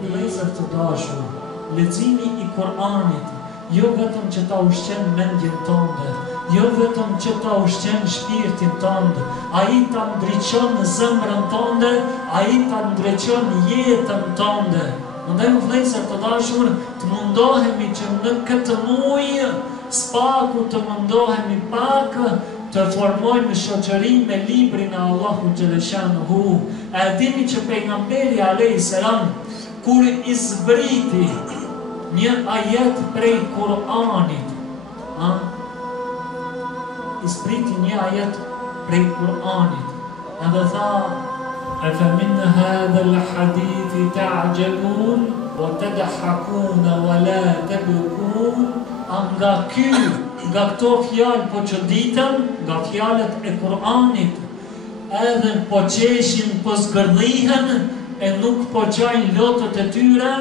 Vëllezër të dashur, leximi i Kur'anit jo vetëm që ta ushqen mendjen tënde, jo vetëm që ta ushqen shpirtin tënd, ai ta ndriçon zemrën tënde, ai ta ndriçon jetën tënde. Ndaj vëllezër të dashur, të mundohemi që në këtë muaj spaku të mundohemi pak të formojmë shoqëri me librin e Allahut xhaleshanuhu. E dini që pejgamberi alayhis salam kur i zbriti një ajet prej Kur'anit, i zbriti një ajet prej Kur'anit, edhe tha: "Afamin hadha al-hadith ta'jabun wa tadhakun wa la tabkun." Nga këto fjalë po çuditën, nga fjalët e Kur'anit, edhe po qeshin, po zgërdhihen, e nuk po qajnë lotët e tyre.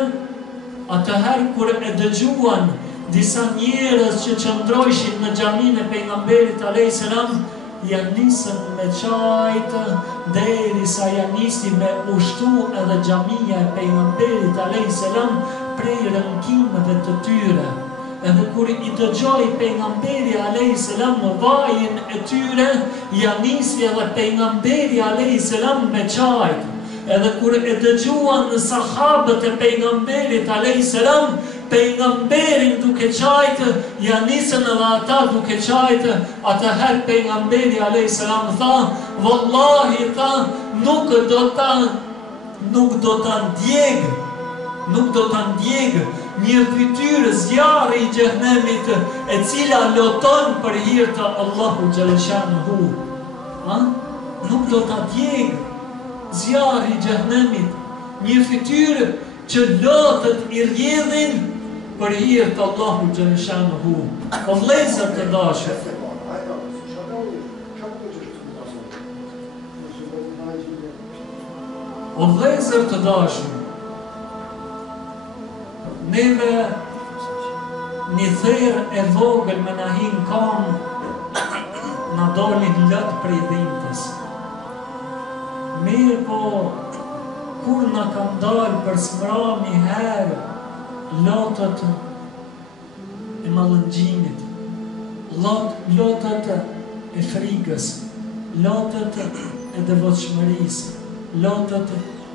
Atëherë kur e dëgjuan disa njerëz që qëndrojshin në xhaminë e pejgamberit alayhis salam, janë nisën me qajtë, derisa janë nisi me ushtu edhe xhamia e pejgamberit alayhis salam prej rënkimeve të tyre. Edhe kur i dëgjoi pejgamberi alayhis salam në vajin e tyre, janë nisi edhe pejgamberi alayhis salam me qajtë. Edhe kur e dëgjuan në sahabët e pejgamberit alayhis salam, pejgamberin duke qajtë, janë nisën edhe ata duke qajtë. Atëherë pejgamberi alayhis salam tha: "Wallahi tha, nuk do ta ndjeg një fytyrë zjarri i xhehenemit, e cila loton për hir të Allahut xhaleshanuhu." Nuk do ta ndjeg zjarri i xhehenemit, një fytyrë që lotët i rrjedhin për hir të Allahut xhaleshanuhu. O vëllezër të dashur, neve një therë e vogël me na hin kam, na dolin lët prej dhimbjes. Mirë po, kur na kanë dalë për smrami herë, lotët e mallëngjimit, lotët e frikës, lotët e devotshmërisë, lotët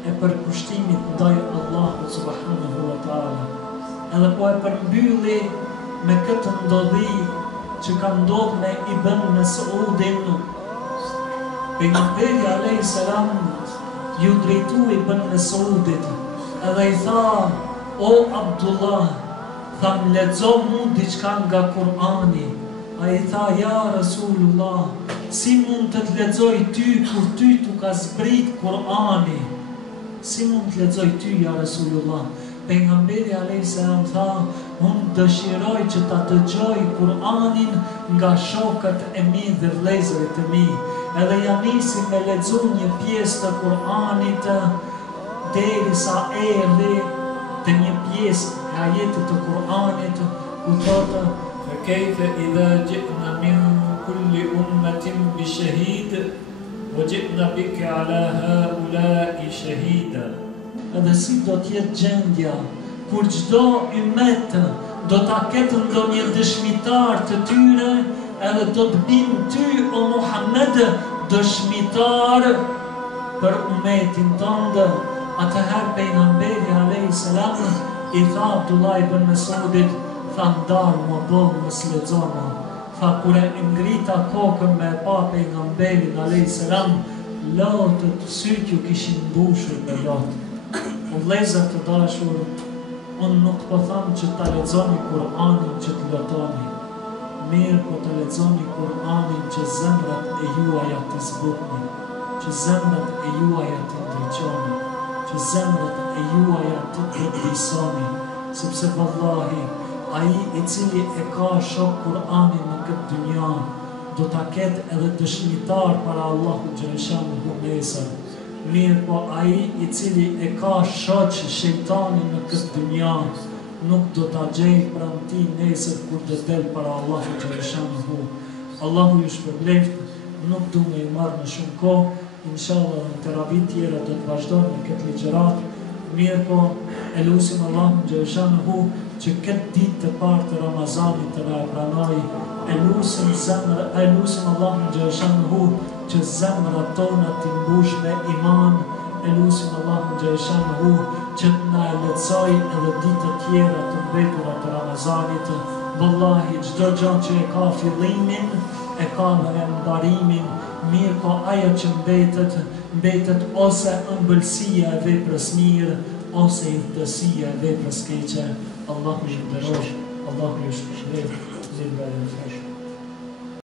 e përkushtimit ndaj Allahut subhanahu wa taala. Edhe po e përmbylli me këtë ndodhi që ka ndodhur me Ibn Mesudin. Pejgamberi alayhis salam ju drejtoi Ibn Mesudit edhe i tha: "O Abdullah, tha, më lexo mu diçka nga Kur'ani." Ai tha: "Ja Rasulullah, si mund të lexoj ty kur ty tu ka zbrit Kur'ani? Si mund të lexoj ty, ja Rasulullah?" Pejgamberi alayhis salam tha: "Unë dëshiroj që ta dëgjoj Kur'anin nga shokët e mi dhe vëllezërit e mi." Edhe ja nisi me lexu një pjesë të Kur'anit, derisa erdhi te një pjesë e ajetit të Kur'anit ku thotë: "Kayfa idha ji'na min kulli ummatin bi shahid wa ji'na bika ala haula'i shahida." Edhe si do t'jetë gjendja kur çdo ummet do ta ketë ndonjë dëshmitar të tyre, edhe do të bin ty, o Muhammed, dëshmitar për ummetin tënd. Atëherë pejgamberi alayhis salam i tha Abdullah ibn Mesudit, tha: "Ndar më boll, mos lexona." Tha: "Kur e ngrita kokën me pa pejgamberin alayhis salam, lotët syt ju kishin mbushur me lotë." O vëllezër të dashur, unë nuk po tham që ta lexoni Kur'anin që të lotoni, mirë po të lexoni Kur'anin që zemrat e juaja të zbutni, që zemrat e juaja të ndriçoni, që zemrat e juaja të dobisoni, sepse vallahi ai i cili e ka shok Kur'anin në këtë dynja, do ta ketë edhe dëshmitar para Allahut xhaleshanuhu nesër. Mirë po ai i cili e ka shoq shejtanin në këtë dynja, nuk do ta gjej pranë tij nesër kur do del para Allahut xhaleshanuhu. Allahu ju shpërbleft nuk du me I marrë në shumë kohë, inshallah në terapin tjera do të vazhdojnë në këtë ligjërat, mirë po e lusim Allahun xhaleshanuhu që këtë ditë të parë të Ramazanit të na e pranoj, e lusim Allahun xhaleshanuhu që zemrat tona t'i mbush me iman, e lusim Allahun xhaleshanuhu që na e lehtësoj edhe ditë të tjera të mbetura të Ramazanit. Wallahi çdo gjë që e ka fillimin, e ka edhe mbarimin, mirë po ajo që mbetet ose ëmbëlsia e veprës mirë, ose intësia e veprës keqe. Allahu ju nderosh, Allahu ju shpërblet, zilbërë në fesh.